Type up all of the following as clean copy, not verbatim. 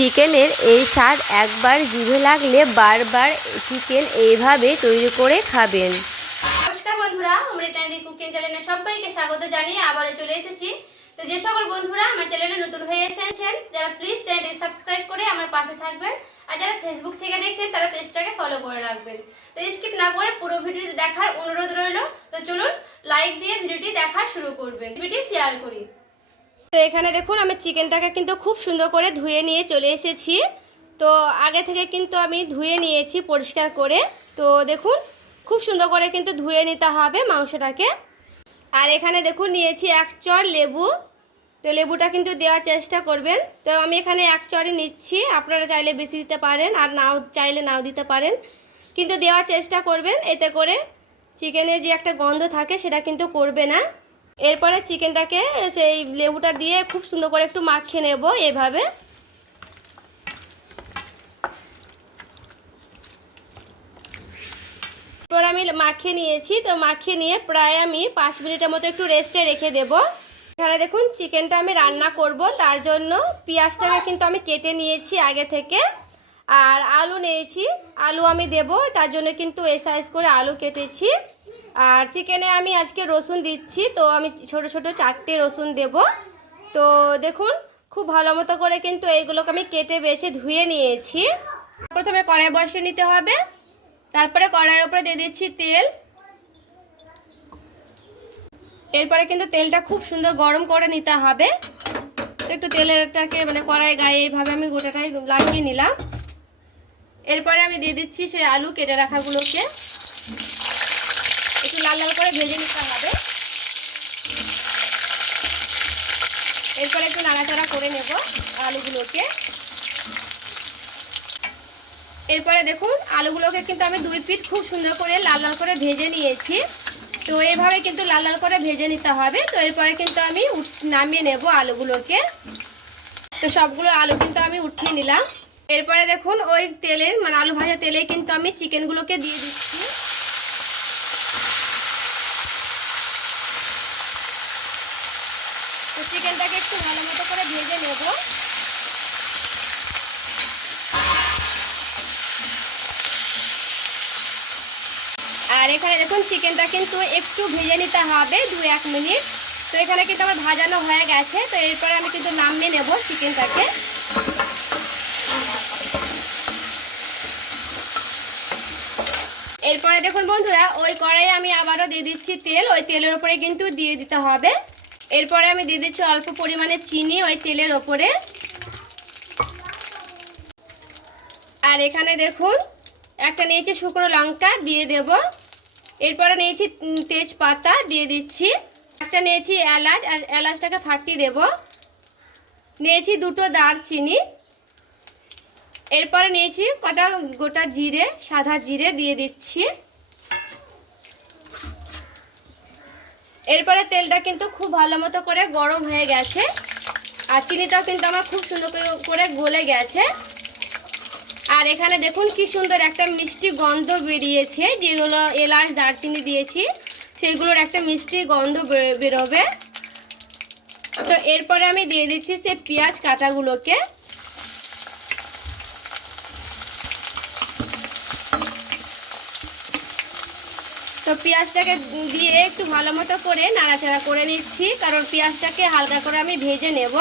চিকেনের এই স্বাদ একবার জিভে লাগলে বারবার চিকেন এইভাবে তৈরি করে খাবেন। নমস্কার বন্ধুরা, অমৃতায়নী কুকিং চ্যানেলে সবাইকে স্বাগত জানিয়ে আবারও চলে এসেছি। তো যে সকল বন্ধুরা আমার চ্যানেলে নতুন হয়ে এসেছেন, যারা প্লিজ চ্যানেলটি সাবস্ক্রাইব করে আমার পাশে থাকবেন, আর যারা ফেসবুক থেকে দেখছেন তারা পেজটাকে ফলো করে রাখবেন। তো স্কিপ না করে পুরো ভিডিওটি দেখার অনুরোধ রইল। তো চলুন লাইক দিয়ে ভিডিওটি দেখা শুরু করবেন, ভিডিওটি শেয়ার করি। তো এখানে দেখুন আমি চিকেনটাকে কিন্তু খুব সুন্দর করে ধুয়ে নিয়ে চলে এসেছি। তো আগে থেকে কিন্তু আমি ধুয়ে নিয়েছি পরিষ্কার করে। তো দেখুন খুব সুন্দর করে কিন্তু ধুয়ে নিতে হবে মাংসটাকে। আর এখানে দেখুন নিয়েছি এক চড় লেবু। তো লেবুটা কিন্তু দেওয়ার চেষ্টা করবেন। তো আমি এখানে এক চড়ই নিচ্ছি, আপনারা চাইলে বেশি দিতে পারেন, আর নাও চাইলে নাও দিতে পারেন, কিন্তু দেওয়ার চেষ্টা করবেন। এতে করে চিকেনের যে একটা গন্ধ থাকে সেটা কিন্তু করবে না। এরপরে চিকেনটাকে সেই লেবুটা দিয়ে খুব সুন্দর করে একটু মাখিয়ে নেব এভাবে। এরপর আমি মাখিয়ে নিয়েছি। তো মাখিয়ে নিয়ে প্রায় আমি 5 মিনিটের মতো একটু রেস্টে রেখে দেব। এখানে দেখুন চিকেনটা আমি রান্না করব, তার জন্য পেঁয়াজটাকে কিন্তু আমি কেটে নিয়েছি আগে থেকে। আর আলু নিয়েছি, আলু আমি দেব, তার জন্য কিন্তু এই সাইজ করে আলু কেটেছি। আর চিকেনে আমি আজকে রসুন দিচ্ছি, তো আমি ছোট ছোট 4টে রসুন দেব। তো দেখুন খুব ভালো মতো করে কিন্তু এইগুলোকে আমি কেটে বেছে ধুয়ে নিয়েছি। প্রথমে কড়াই বসিয়ে নিতে হবে, তারপরে কড়াইয়ের উপরে দিয়ে দিচ্ছি তেল। এরপরে কিন্তু তেলটা খুব সুন্দর গরম করে নিতে হবে। তো একটু তেলেরটাকে কড়াই গায়ে এইভাবে আমি গোটাটাই লাগিয়ে নিলাম। এরপরে আমি দিয়ে দিচ্ছি সেই আলু কেটে রাখাগুলোকে, একটু লাল লাল করে ভেজে নিতে হবে। এরপরে একটু নাড়াচাড়া করে নেব আলুগুলোকে। এরপরে দেখুন আলুগুলোকে কিন্তু আমি 2 পিঠ খুব সুন্দর করে লাল লাল করে ভেজে নিয়েছি। তো এইভাবে কিন্তু লাল লাল করে ভেজে নিতে হবে। তো এরপরে কিন্তু আমি নামিয়ে নেব আলুগুলোকে। তো সবগুলো আলু কিন্তু আমি উঠিয়ে নিলাম। এরপরে দেখুন ওই তেলের আলু ভাজা তেলে কিন্তু আমি চিকেনগুলোকে দিয়ে দিচ্ছি। তো চিকেনটাকে একটু ভালো মতো করে ভেজে নেব। আর এখানে দেখুন চিকেনটা কিন্তু একটু ভেজে নিতে হবে 2-1 মিনিট। তো এখানে কিন্তু আমার ভাজানো হয়ে গেছে। তো এরপরে আমি কিন্তু নামিয়ে নেব চিকেনটাকে। এরপরে দেখুন বন্ধুরা ওই কড়াইয়ে আমি আবারও দিয়ে দিচ্ছি তেল, ওই তেলের ওপরে কিন্তু দিয়ে দিতে হবে। এরপরে আমি দিয়ে দিচ্ছি অল্প পরিমাণে চিনি ওই তেলের ওপরে। আর এখানে দেখুন একটা নিয়েছি শুকনো লঙ্কা দিয়ে দেব। এরপরে নিয়েছি তেজপাতা দিয়ে দিচ্ছি। একটা নিয়েছি এলাচ, আর এলাচটাকে ফাটিয়ে দেব। নিয়েছি 2টো দারচিনি। এরপরে নিয়েছি কটা গোটা জিরে, সাদা জিরে দিয়ে দিচ্ছি। এরপরে তেলটা কিন্তু খুব ভালো মতো করে গরম হয়ে গেছে, আর চিনিটাও কিন্তু আমার খুব সুন্দর করে গলে গেছে। আর এখানে দেখুন কি সুন্দর একটা মিষ্টি গন্ধ বেরিয়েছে, যেগুলো এলাচ দারচিনি দিয়েছি সেগুলোর একটা মিষ্টি গন্ধ বেরোবে। তো এরপরে আমি দিয়ে দিচ্ছি সে পেঁয়াজ কাটাগুলোকে। তো পেঁয়াজটাকে দিয়ে একটু ভালো মতো করে নাড়াচাড়া করে নিচ্ছি, কারণ পেঁয়াজটাকে হালকা করে আমি ভেজে নেব।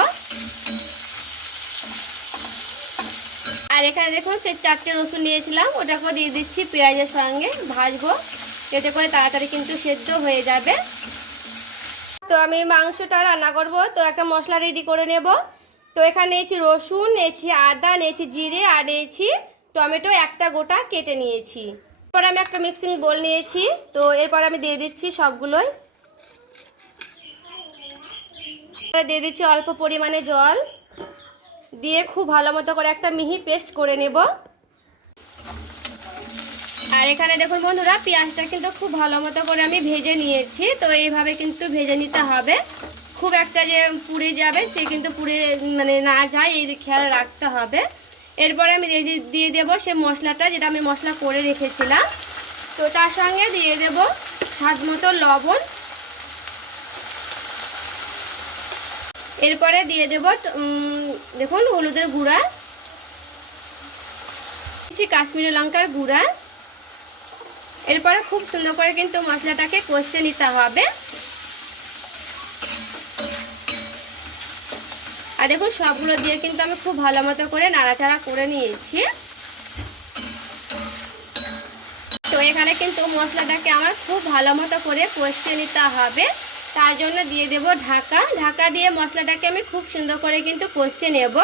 আর এখানে দেখুন সেই 4টে রসুন নিয়েছিলাম, ওটাকেও দিয়ে দিচ্ছি পেঁয়াজের সঙ্গে ভাজবো, এতে করে তাড়াতাড়ি কিন্তু সেদ্ধ হয়ে যাবে। তো আমি মাংসটা রান্না করব, তো একটা মশলা রেডি করে নেব। তো এখানে নিয়েছি রসুন, নিয়েছি আদা, নিয়েছি জিরে, আর নিয়েছি টমেটো একটা গোটা কেটে নিয়েছি। এরপর আমি একটা মিক্সিং বোল নিয়েছি। তো এরপর আমি দিয়ে দিচ্ছি সবগুলোই। দিয়ে দিচ্ছি অল্প পরিমাণে জল দিয়ে খুব ভালো মতো করে একটা মিহি পেস্ট করে নেব। আর এখানে দেখুন বন্ধুরা পেঁয়াজটা কিন্তু খুব ভালো মতো করে আমি ভেজে নিয়েছি। তো এইভাবে কিন্তু ভেজে নিতে হবে, খুব একটা যে পুড়ে যাবে সে কিন্তু পুড়ে না যায়, এই খেয়াল রাখতে হবে। এরপরে আমি দিয়ে দেবো সে মশলাটা, যেটা আমি মশলা করে রেখেছিলাম। তো তার সঙ্গে দিয়ে দেব স্বাদ মতো লবণ। এরপরে দিয়ে দেব দেখুন হলুদের গুঁড়া। দিচ্ছি কাশ্মীরি লঙ্কার গুঁড়া। এরপরে খুব সুন্দর করে কিন্তু মশলাটাকে কষে নিতে হবে। আর দেখুন সবগুলো দিয়ে কিন্তু আমি খুব ভালো মতো করে নাড়াচাড়া করে নিয়েছি। তো এখানে কিন্তু মশলাটাকে আমার খুব ভালো মতো করে কষিয়ে নিতে হবে, তার জন্য দিয়ে দেব ঢাকা। ঢাকা দিয়ে মশলাটাকে আমি খুব সুন্দর করে কিন্তু কষিয়ে নেব।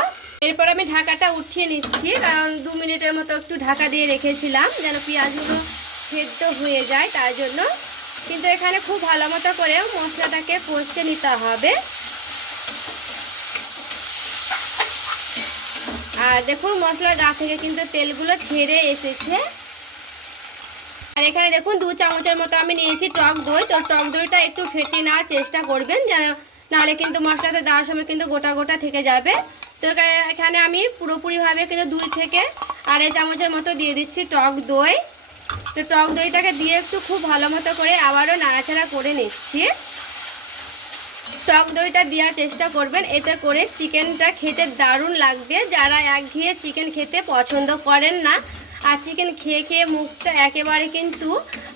এরপর আমি ঢাকাটা উঠিয়ে নিচ্ছি, কারণ 2 মিনিটের মতো একটু ঢাকা দিয়ে রেখেছিলাম যেন পেঁয়াজগুলো সেদ্ধ হয়ে যায়, তার জন্য। কিন্তু এখানে খুব ভালো মতো করে মশলাটাকে কষিয়ে নিতে হবে। আর দেখুন মশলার গা থেকে কিন্তু তেলগুলো ছেড়ে এসেছে। আর এখানে দেখুন 2 চামচের মতো আমি নিয়েছি টক দই। তো টক দইটা একটু ফেটিয়ে নেওয়ার চেষ্টা করবেন, যেন নাহলে কিন্তু মশলাটা দেওয়ার সময় কিন্তু গোটা গোটা থেকে যাবে। তো এখানে আমি পুরোপুরিভাবে কিন্তু 2 থেকে 2.5 চামচের মতো দিয়ে দিচ্ছি টক দই। তো টক দইটাকে দিয়ে একটু খুব ভালো মতো করে আবারও নাড়াচাড়া করে নিচ্ছি। টক দইটা দেওয়ার চেষ্টা করবেন, এতে করে চিকেনটা খেতে দারুণ লাগবে। যারা একঘেয়ে চিকেন খেতে পছন্দ করেন না আর চিকেন খেয়ে খেয়ে মুখটা একেবারে কিন্তু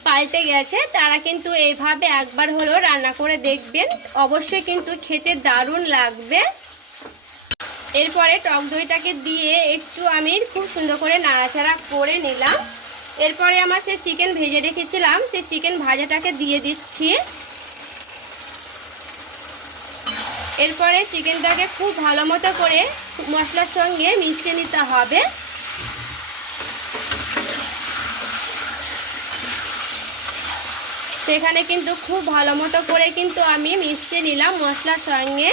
পাল্টে গেছে, তারা কিন্তু এইভাবে একবার হলেও রান্না করে দেখবেন, অবশ্যই কিন্তু খেতে দারুণ লাগবে। এরপরে টক দইটাকে দিয়ে একটু আমি খুব সুন্দর করে নাড়াচাড়া করে নিলাম। এরপরে আমার সে চিকেন ভেজে রেখেছিলাম, সেই চিকেন ভাজাটাকে দিয়ে দিচ্ছি। এরপরে চিকেনটাকে খুব ভালো মতো করে মশলার সঙ্গে মিশিয়ে নিতে হবে। সেখানে কিন্তু খুব ভালো মতো করে কিন্তু আমি মিশিয়ে নিলাম মশলার সঙ্গে।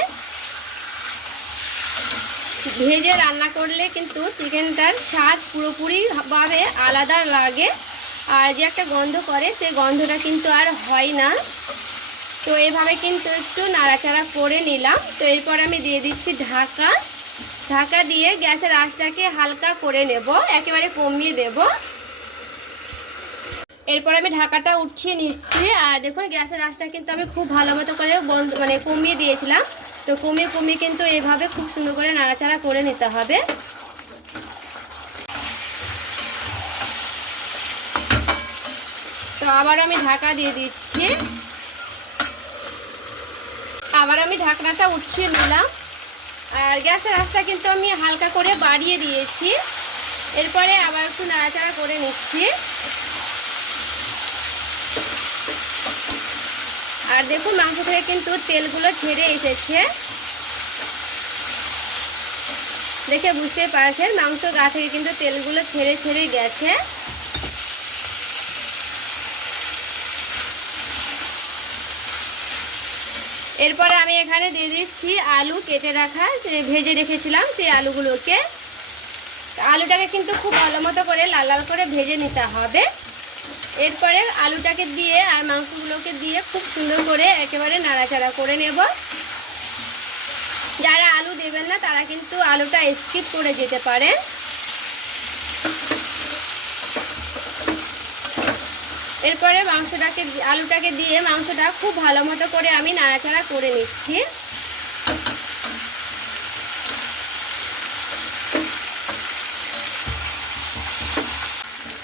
ভেজে রান্না করলে কিন্তু চিকেনটার স্বাদ পুরোপুরিভাবে আলাদা লাগে, আর যে একটা গন্ধ করে সেই গন্ধটা কিন্তু আর হয় না। তো এভাবে কিন্তু একটু নাড়াচাড়া করে নিলাম। তো এরপর আমি দিয়ে দিচ্ছি ঢাকা। ঢাকা দিয়ে গ্যাসের আঁচটাকে হালকা করে নেব, একেবারে কমিয়ে দেব। এরপর আমি ঢাকাটা উঠিয়ে নিচ্ছি। আর দেখুন গ্যাসের আঁচটা কিন্তু আমি খুব ভালো মতো করে কমিয়ে দিয়েছিলাম। তো কমিয়ে কমিয়ে কিন্তু এভাবে খুব সুন্দর করে নাড়াচাড়া করে নিতে হবে। তো আবার আমি ঢাকা দিয়ে দিচ্ছি। আবার আমি ঢাকনাটা উঠিয়ে নিলাম। আর গ্যাসের আঁচটা কিন্তু আমি হালকা করে বাড়িয়ে দিয়েছি। এরপরে আবার একটু নাড়াচাড়া করে নিচ্ছি। আর দেখুন মাংস থেকে কিন্তু তেলগুলো ছেড়ে এসেছে, দেখে বুঝতে পারছেন মাংস গা থেকে কিন্তু তেলগুলো ছেড়ে ছেড়ে গেছে। এরপরে আমি এখানে দিয়ে দিচ্ছি আলু কেটে রাখা, ভেজে রেখেছিলাম সেই আলুগুলোকে। আলুটাকে কিন্তু খুব ভালো মতো করে লাল লাল করে ভেজে নিতে হবে। এরপরে আলুটাকে দিয়ে আর মাংসগুলোকে দিয়ে খুব সুন্দর করে একেবারে নাড়াচাড়া করে নেব। যারা আলু দেবেন না তারা কিন্তু আলুটা স্কিপ করে যেতে পারে। এরপরে আলুটাকে দিয়ে মাংসটা খুব ভালো মতো করে আমি নাড়াচাড়া করে নিচ্ছি।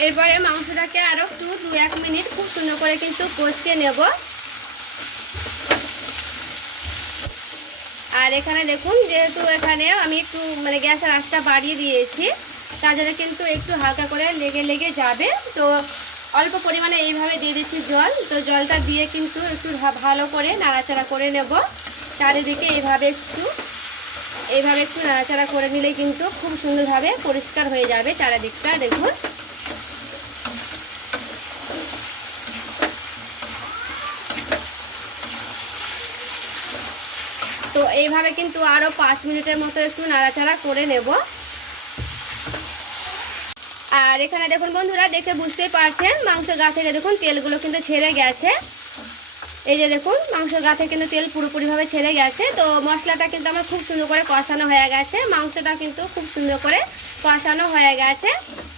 এরপরে মাংসটাকে আরো একটু 2-1 মিনিট খুব সুন্দর করে কিন্তু কষিয়ে নেব। আর এখানে দেখুন যেহেতু এখানে আমি একটু গ্যাসের আঁচটা বাড়িয়ে দিয়েছি, তার জন্য কিন্তু একটু হালকা করে লেগে লেগে যাবে। তো অল্প পরিমাণে এইভাবে দিয়ে দিচ্ছি জল। তো জলটা দিয়ে কিন্তু একটু ভালো করে নাড়াচাড়া করে নেব। চারিদিকে এইভাবে একটু নাড়াচাড়া করে নিলে কিন্তু খুব সুন্দরভাবে পরিষ্কার হয়ে যাবে চারিদিকটা। দেখুন তো এইভাবে কিন্তু আরও 5 মিনিটের মতো একটু নাড়াচাড়া করে নেব। আর এখানে দেখুন বন্ধুরা, দেখে বুঝতেই পারছেন মাংস গা থেকে দেখুন তেলগুলো কিন্তু ছেড়ে গেছে। এই যে দেখুন মাংস গা থেকে কিন্তু তেল পুরোপুরিভাবে ছেড়ে গেছে। তো মশলাটা কিন্তু আমার খুব সুন্দর করে কষানো হয়ে গেছে, মাংসটা কিন্তু খুব সুন্দর করে কষানো হয়ে গেছে।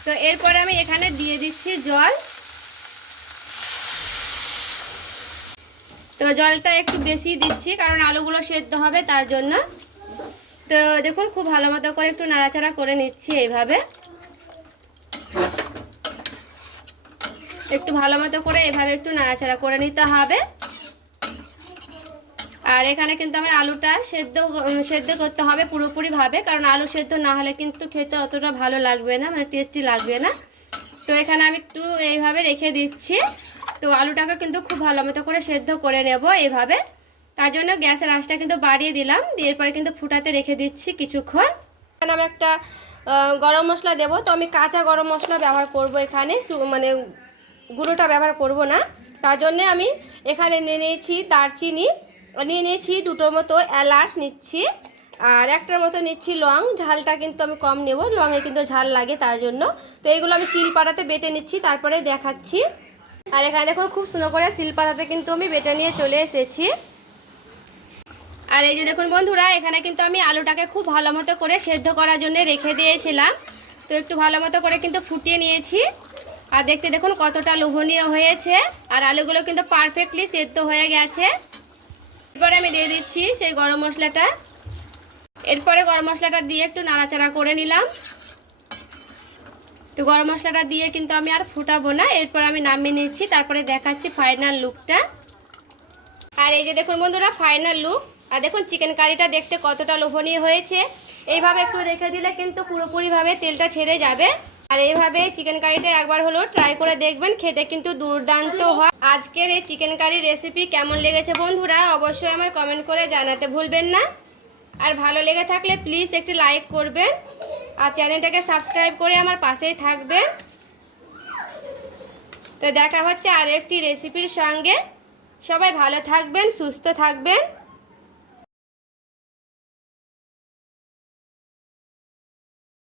তো এরপরে আমি এখানে দিয়ে দিচ্ছি জল। তো জলটা একটু বেশি দিচ্ছি কারণ আলুগুলো সেদ্ধ হবে তার জন্য। তো দেখুন খুব ভালো মতো করে একটু নাড়াচাড়া করে নিচ্ছি এইভাবে। একটু ভালো মতো করে এভাবে একটু নাড়াচাড়া করে নিতে হবে। আর এখানে কিন্তু আমার আলুটা সেদ্ধ করতে হবে পুরোপুরিভাবে, কারণ আলু সেদ্ধ না হলে কিন্তু খেতে অতটা ভালো লাগবে না, মানে টেস্টি লাগবে না। তো এখানে আমি একটু এইভাবে রেখে দিচ্ছি। তো আলুটাকে কিন্তু খুব ভালো মতো করে সেদ্ধ করে নেব এইভাবে। তার জন্য গ্যাসের আঁচটা কিন্তু বাড়িয়ে দিলাম, দিয়ে এরপরে কিন্তু ফুটাতে রেখে দিচ্ছি কিছুক্ষণ। এখানে আমি একটা গরম মশলা দেবো, তো আমি কাঁচা গরম মশলা ব্যবহার করব এখানে, মানে গুঁড়োটা ব্যবহার করব না। তার জন্য আমি এখানে নিয়ে নিয়েছি দারচিনি, নিয়ে নিয়েছি দুটোর মতো এলাচ নিচ্ছি, আর একটার মতো নিচ্ছি লং। ঝালটা কিন্তু আমি কম নেব, লংয়ে কিন্তু ঝাল লাগে তার জন্য। তো এইগুলো আমি শিলপাটাতে বেটে নিচ্ছি, তারপরে দেখাচ্ছি। আর এখানে দেখুন খুব সুন্দর করে শিলপাটাতে কিন্তু আমি বেটে নিয়ে চলে এসেছি। আর এই যে দেখুন বন্ধুরা, এখানে কিন্তু আমি আলুটাকে খুব ভালো মতো করে সেদ্ধ করার জন্য রেখে দিয়েছিলাম। তো একটু ভালো মতো করে কিন্তু ফুটিয়ে নিয়েছি। আর দেখতে দেখুন কতটা লোভনীয় হয়েছে, আর আলুগুলো কিন্তু পারফেক্টলি সেদ্ধ হয়ে গেছে। এরপরে আমি দিয়ে দিচ্ছি সেই গরম মশলাটা। এরপরে গরম মশলাটা দিয়ে একটু নাড়াচাড়া করে নিলাম। তো গরম মশলাটা দিয়ে কিন্তু আমি আর ফুটাবো না, এরপর আমি নামিয়ে নিচ্ছি, তারপরে দেখাচ্ছি ফাইনাল লুকটা। আর এই যে দেখুন বন্ধুরা ফাইনাল লুক। আর দেখুন চিকেন কারিটা দেখতে কতটা লোভনীয় হয়েছে। এইভাবে একটু রেখে দিলে কিন্তু পুরোপুরিভাবে তেলটা ছেড়ে যাবে। আর এইভাবে চিকেন কারিটা একবার হলো ট্রাই করে দেখবেন, খেতে কিন্তু দুর্দান্ত হয়। আজকের এই চিকেন কারি রেসিপি কেমন লেগেছে বন্ধুরা অবশ্যই আমায় কমেন্ট করে জানাতে ভুলবেন না। আর ভালো লেগে থাকলে প্লিজ একটি লাইক করবেন, আর চ্যানেলটাকে সাবস্ক্রাইব করে আমার পাশেই থাকবেন। তো দেখা হচ্ছে আর একটি রেসিপির সঙ্গে। সবাই ভালো থাকবেন, সুস্থ থাকবেন।